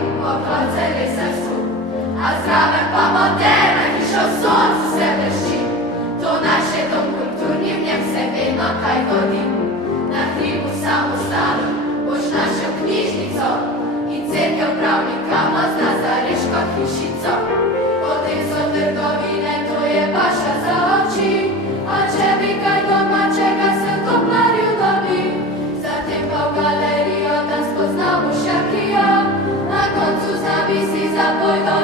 Оце серцю, а зраве помодерна, і що сонце все блищить, то наші дом культурні, в нім все вино та й воді. На хлібу саму стану, бо ж наша книжниця, і церква правникама з Назаришко хищиця. Один сотвертові не то є ваша за очі, а чебікай дома чека се топларю добі. Затим по галерії один спознав у шакія, na koncu zawisí za boj do